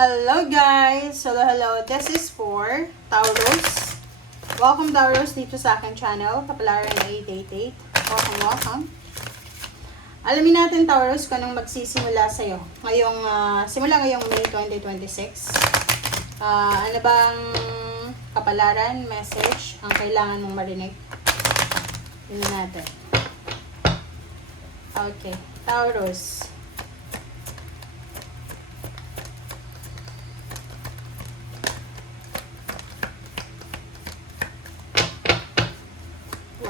Hello guys! Hello. This is for Taurus. Welcome Taurus dito sa aking channel, Kapalaran na 888. Welcome. Alamin natin Taurus kung anong magsisimula sa'yo. Simula ngayong May 2026. Ano bang kapalaran, message ang kailangan mong marinig? Yun natin. Okay. Taurus.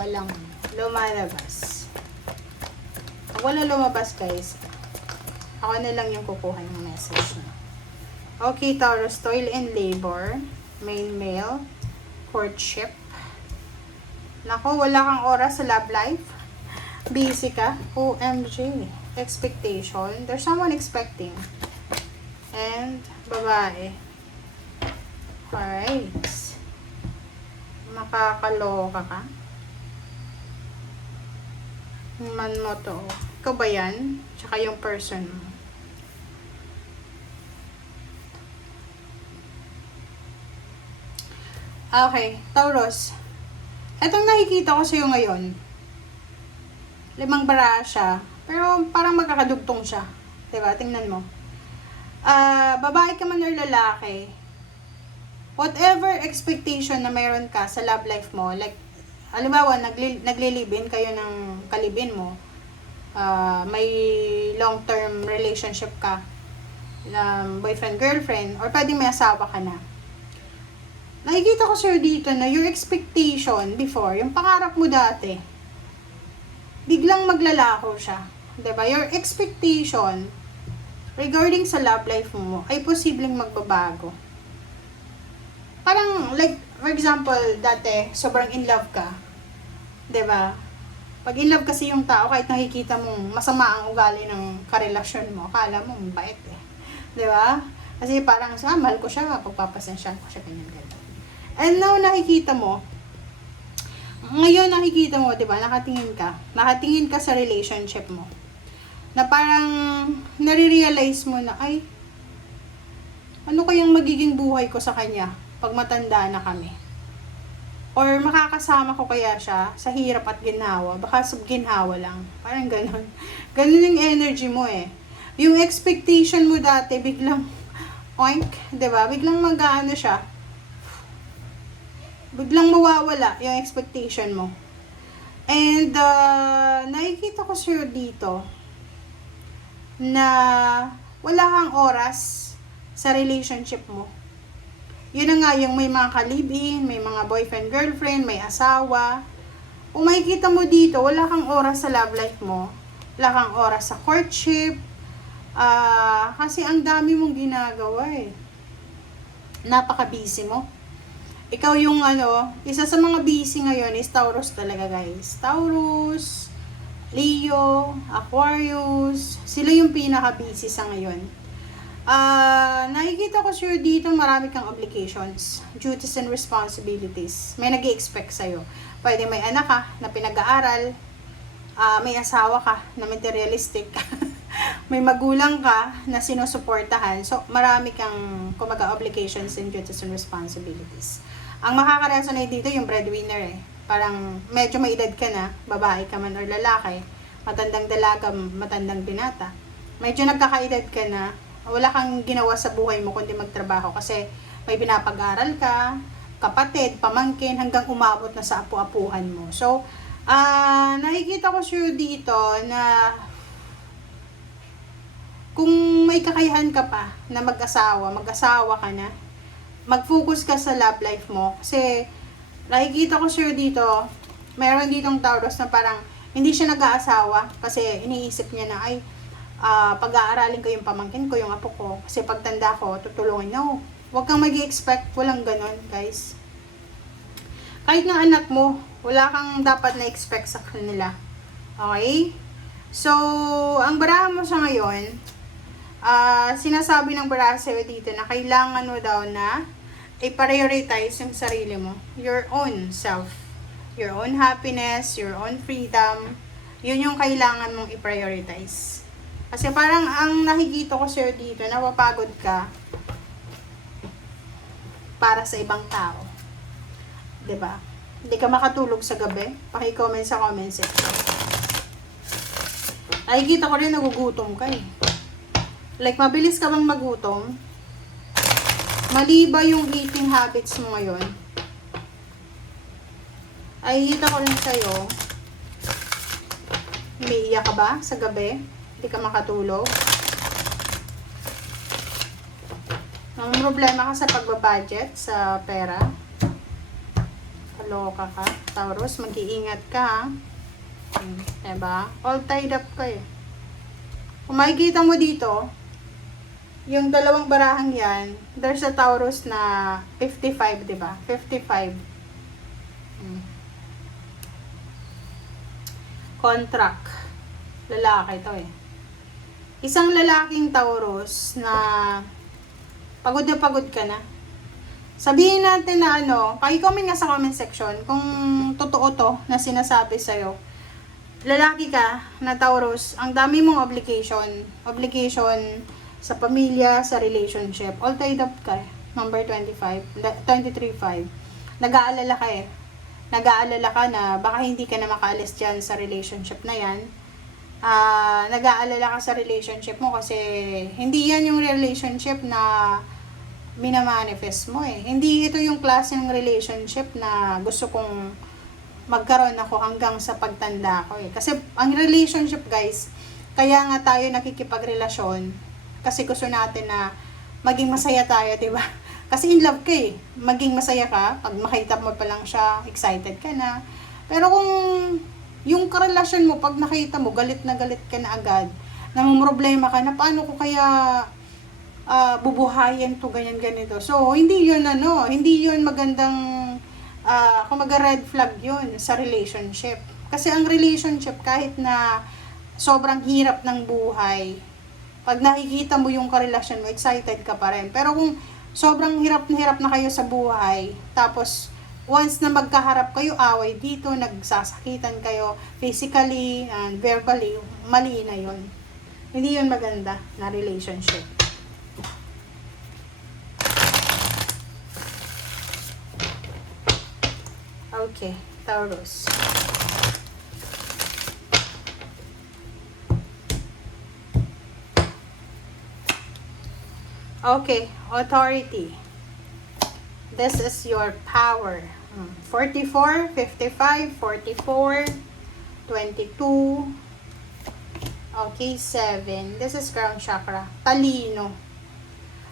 Walang lumalabas. Pag wala lumabas guys, ako na lang yung kukuha ng message na. Okay, Taurus, toil and labor, main male, courtship. Nako, wala kang oras sa love life. Busy ka. OMG. Expectation. There's someone expecting. And, babae. Alright. Makakaloka ka. Man mo to. Ikaw ba yan? Tsaka yung person mo. Okay, Taurus. Etong nakikita ko sa'yo ngayon. 5 bara siya. Pero parang magkakadugtong siya. Diba? Tingnan mo. Babae ka man or lalaki. Whatever expectation na mayroon ka sa love life mo, like, halimbawa, naglilibin kayo ng kalibin mo, may long-term relationship ka, boyfriend, girlfriend, or pwedeng may asawa ka na. Nakikita ko sir dito na your expectation before, yung pangarap mo dati, biglang maglalako siya. Diba? Your expectation regarding sa love life mo ay posibleng magbabago. Parang, like, for example, dati, sobrang in love ka. 'Di ba? Pag in love kasi yung tao, kahit nakikita mong masama ang ugali ng karelasyon mo, akala mo mabait eh. 'Di ba? Kasi parang, mahal ko siya, pagpapasensyahan ko siya, ganyan. And now, nakikita mo, ngayon nakikita mo, 'di ba, nakatingin ka sa relationship mo, na parang, nare-realize mo na, ay, ano kayang magiging buhay ko sa kanya pag matanda na kami? Or makakasama ko kaya siya sa hirap at ginhawa? Baka sa ginhawa lang. Parang ganun. Ganun yung energy mo eh. Yung expectation mo dati, biglang, oink, diba? Biglang mag-ano siya. Biglang mawawala yung expectation mo. And, nakikita ko sure dito, na wala kang oras sa relationship mo. Yun na nga, yung may mga kalibin, may mga boyfriend, girlfriend, may asawa. Kung makikita mo dito, wala kang oras sa love life mo. Wala kang oras sa courtship. Kasi ang dami mong ginagawa eh. Napaka-busy mo. Ikaw yung isa sa mga busy ngayon is Taurus talaga guys. Taurus, Leo, Aquarius, sila yung pinaka-busy sa ngayon. Nakikita ko sure dito marami kang obligations, duties and responsibilities. May nag-i-expect sa'yo. Pwede may anak ka na pinag-aaral, may asawa ka na materialistic, may magulang ka na sinusuportahan. So, marami kang obligations and duties and responsibilities. Ang makaka-resonate dito yung breadwinner eh. Parang medyo may edad ka na, babae ka man or lalaki, matandang dalaga, matandang binata. Medyo nagkakaedad ka na, wala kang ginawa sa buhay mo kundi magtrabaho kasi may pinapag-aral ka, kapatid, pamangkin, hanggang umabot na sa apu-apuhan mo. So, nakikita ko sure dito na kung may kakayahan ka pa na mag-asawa ka na, mag-focus ka sa love life mo. Kasi, nakikita ko sure dito, mayroon ditong Taurus na parang hindi siya nag-aasawa kasi iniisip niya na, ay, pag-aaralin ko yung pamangkin ko, yung apo ko, kasi pagtanda ko, tutulungan. No, huwag kang mag-i-expect, walang ganon, guys. Kahit ng anak mo, wala kang dapat na-expect sa kanila. Okay? So, ang barahan mo sa ngayon, sinasabi ng barahan sa'yo dito na kailangan mo daw na i-prioritize yung sarili mo, your own self, your own happiness, your own freedom. Yun yung kailangan mong i-prioritize. Kasi parang ang nakikita ko sir dito, napapagod ka para sa ibang tao. 'Di ba? Hindi ka makatulog sa gabi? Paki-comment sa comment section. Nakikita ko rin nagugutom ka eh. Like, mabilis ka bang magutom? Mali ba yung eating habits mo ngayon? Ay, kita ko rin sa'yo. Umiiyak ka ba sa gabi? Hindi ka makatulog? Ang problema ka sa pagbabudget, sa pera? Kaloka ka? Taurus, mag-iingat ka ha? Diba? All tied up ka eh. Kung makikita mo dito, yung dalawang barahang yan, there's a Taurus na 55, diba? 55. Contract. Lalaki to eh. Isang lalaking Taurus na pagod na pagod ka na. Sabihin natin na paki-comment nga sa comment section kung totoo to na sinasabi sa'yo. Lalaki ka na Taurus, ang dami mong obligation sa pamilya, sa relationship. All tied up ka eh. Number 23.5. Nag-aalala ka eh. Nag-aalala ka na baka hindi ka na makaalis dyan sa relationship na yan. Nag-aalala ka sa relationship mo kasi hindi yan yung relationship na minamanifest mo eh. Hindi ito yung klase ng relationship na gusto kong magkaroon ako hanggang sa pagtanda ko eh. Kasi ang relationship guys, kaya nga tayo nakikipagrelasyon kasi gusto natin na maging masaya tayo, diba? Kasi in love ka eh. Maging masaya ka, pag makita mo pa lang siya, excited ka na. Pero kung yung karelasyon mo, pag nakita mo, galit na ka na agad, namumroblema ka na, paano ko kaya bubuhayin to, ganyan ganito. So, hindi yun hindi yun magandang, kumaga red flag yun sa relationship. Kasi ang relationship, kahit na sobrang hirap ng buhay, pag nakikita mo yung karelasyon mo, excited ka pa rin. Pero kung sobrang hirap na kayo sa buhay, tapos once na magkaharap kayo, away dito, nagsasakitan kayo physically and verbally, mali na yun. Hindi yun maganda na relationship. Okay, Taurus. Okay, authority. This is your power. 44, 55, 44, 22. Okay, 7. This is crown chakra. Talino.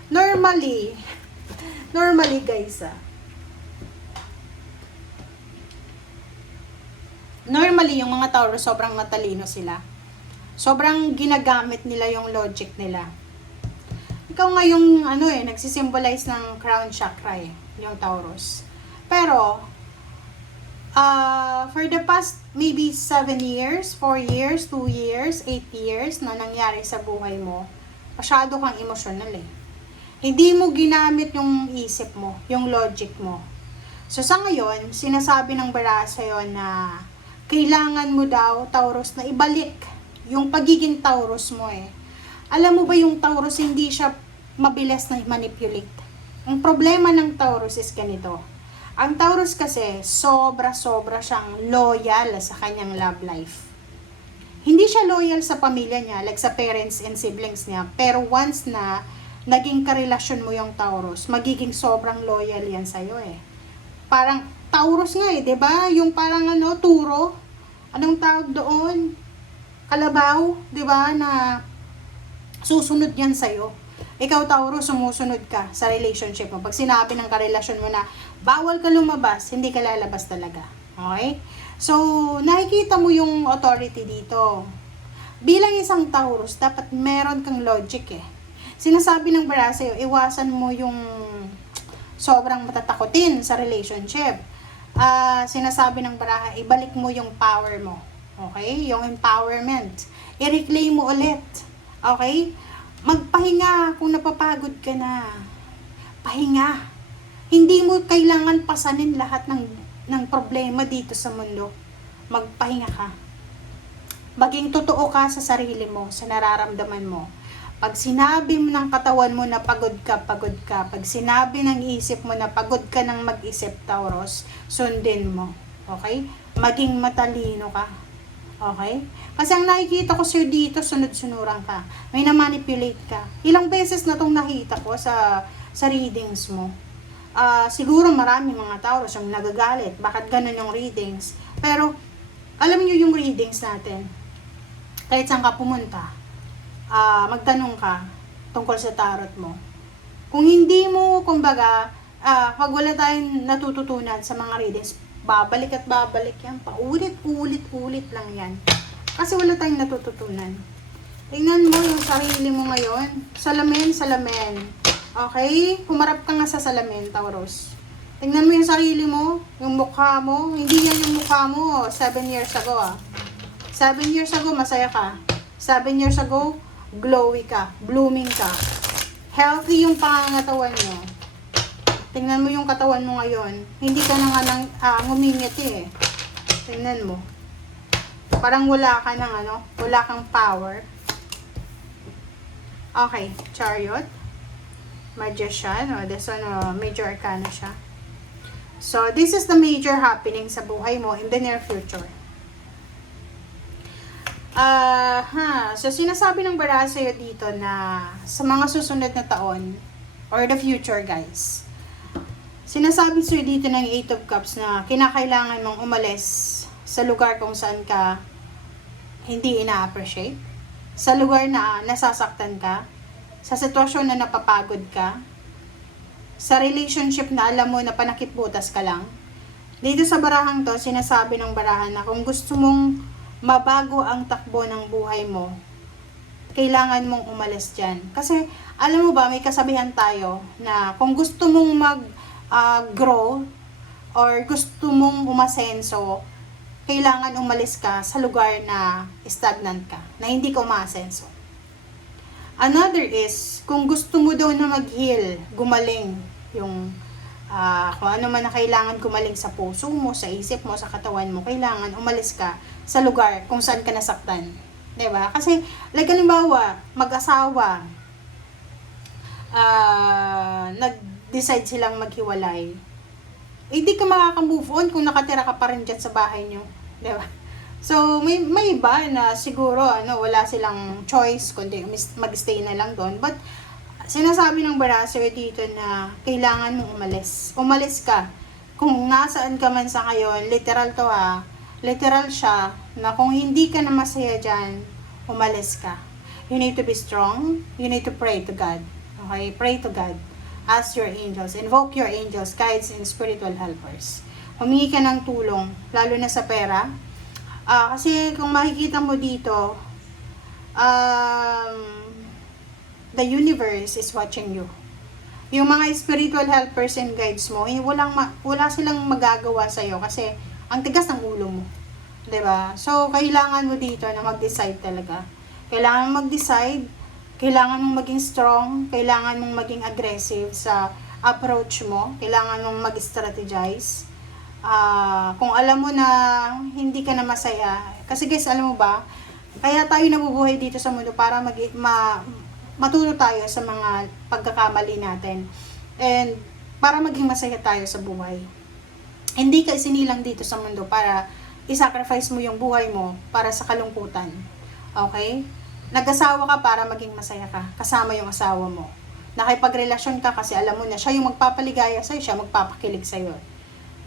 Normally guys, normally yung mga Taurus sobrang matalino sila. Sobrang ginagamit nila yung logic nila. Ikaw nga yung nagsisimbolize ng crown chakra eh, yung Taurus. Pero for the past maybe 7 years, 4 years, 2 years, 8 years na nangyari sa buhay mo, masyado kang emotional eh. Hindi mo ginamit yung isip mo, yung logic mo. So sa ngayon, sinasabi ng bara sa'yo na kailangan mo daw, Taurus, na ibalik yung pagiging Taurus mo eh. Alam mo ba yung Taurus, hindi siya mabilis na manipulate. Ang problema ng Taurus is ganito. Ang Taurus kasi, sobra-sobra siyang loyal sa kanyang love life. Hindi siya loyal sa pamilya niya, like sa parents and siblings niya. Pero once na naging karelasyon mo yung Taurus, magiging sobrang loyal yan sa'yo eh. Parang Taurus nga eh, 'di ba? Yung parang turo. Anong tawag doon? Kalabaw, 'di ba? Na susunod yan sa'yo. Ikaw, Taurus, sumusunod ka sa relationship mo. Pag sinabi ng karelasyon mo na bawal ka lumabas, hindi ka lalabas talaga. Okay? So, nakikita mo yung authority dito. Bilang isang Taurus, dapat meron kang logic eh. Sinasabi ng bara sa'yo, iwasan mo yung sobrang matatakotin sa relationship. Sinasabi ng baraha, ibalik mo yung power mo. Okay? Yung empowerment. I-reclaim mo ulit. Okay? Magpahinga kung napapagod ka na. Pahinga. Hindi mo kailangan pasanin lahat ng problema dito sa mundo. Magpahinga ka. Maging totoo ka sa sarili mo, sa nararamdaman mo. Pag sinabi mo ng katawan mo na pagod ka, pagod ka. Pag sinabi ng isip mo na pagod ka ng mag-isip, Taurus, sundin mo. Okay? Maging matalino ka. Okay? Kasi ang nakikita ko sa'yo dito, sunod-sunuran ka. May na-manipulate ka. Ilang beses na itong nakita ko sa readings mo. Siguro marami mga Taurus yung nagagalit. Bakit ganun yung readings? Pero, alam niyo yung readings natin. Kahit saan ka pumunta, magtanong ka tungkol sa tarot mo. Kung hindi mo, kumbaga, pag wala tayong natututunan sa mga readings, babalik at babalik yan. Paulit-ulit lang yan. Kasi wala tayong natututunan. Tingnan mo yung sarili mo ngayon. Salamin. Okay? Humarap ka nga sa salamin, Taurus. Tingnan mo yung sarili mo, yung mukha mo. Hindi yan yung mukha mo 7 years ago 7 years ago, masaya ka. 7 years ago, glowy ka, blooming ka. Healthy yung pangangatawan mo. Tingnan mo yung katawan mo ngayon. Hindi ka na nga ngumingiti Tingnan mo. Parang wala ka ng wala kang power. Okay, Chariot. Magician. This one, major arcana siya. So, this is the major happening sa buhay mo in the near future. So, sinasabi ng baraha sa'yo dito na sa mga susunod na taon or the future, guys. Sinasabi sa'yo dito ng 8 of Cups na kinakailangan mong umalis sa lugar kung saan ka hindi ina-appreciate. Sa lugar na nasasaktan ka. Sa sitwasyon na napapagod ka. Sa relationship na alam mo na panakitbutas ka lang. Dito sa barahang to, sinasabi ng barahan na kung gusto mong mabago ang takbo ng buhay mo, kailangan mong umalis dyan. Kasi, alam mo ba, may kasabihan tayo na kung gusto mong grow or gusto mong umasenso, kailangan umalis ka sa lugar na stagnant ka, na hindi ka umasenso. Another is, kung gusto mo daw na mag-heal, gumaling, yung kung ano man na kailangan gumaling sa puso mo, sa isip mo, sa katawan mo, kailangan umalis ka sa lugar kung saan ka nasaktan. Diba? Kasi, like halimbawa, mag-asawa, nag-decide silang maghiwalay, hindi ka makaka-move on kung nakatira ka pa rin dyan sa bahay nyo. Diba? So, may iba na siguro, wala silang choice, kundi mag-stay na lang doon. But, sinasabi ng baraha dito na kailangan mong umalis. Umalis ka. Kung nasaan ka man sa ngayon, literal to literal siya, na kung hindi ka na masaya dyan, umalis ka. You need to be strong. You need to pray to God. Okay? Pray to God. Ask your angels. Invoke your angels, guides, and spiritual helpers. Humingi ka ng tulong, lalo na sa pera. Kasi kung makikita mo dito, the universe is watching you. Yung mga spiritual helpers and guides mo, wala silang magagawa sa'yo kasi ang tigas ng ulo mo. 'Di ba? So, kailangan mo dito na mag-decide talaga. Kailangan mag-decide, kailangan mong maging strong, kailangan mong maging aggressive sa approach mo, kailangan mong mag-strategize. Kung alam mo na hindi ka na masaya, kasi guys, alam mo ba, kaya tayo nabubuhay dito sa mundo para matuto tayo sa mga pagkakamali natin and para maging masaya tayo sa buhay. Hindi ka isinilang dito sa mundo para i-sacrifice mo yung buhay mo para sa kalungkutan. Okay? Nag-asawa ka para maging masaya ka, kasama yung asawa mo. Nakipagrelasyon ka kasi alam mo na siya yung magpapaligaya sa'yo, siya magpapakilig sa'yo.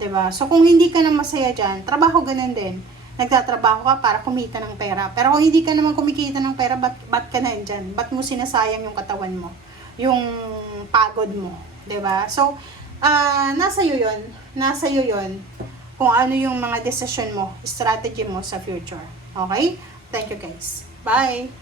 'Di ba? So kung hindi ka na masaya dyan, trabaho ganun din. Nagtatrabaho ka para kumita ng pera. Pero kung hindi ka naman kumikita ng pera, ba't ka na dyan? Ba't mo sinasayang yung katawan mo? Yung pagod mo? 'Di ba? So, nasa iyo yun. Nasa iyo yun kung ano yung mga decision mo, strategy mo sa future. Okay? Thank you guys. Bye!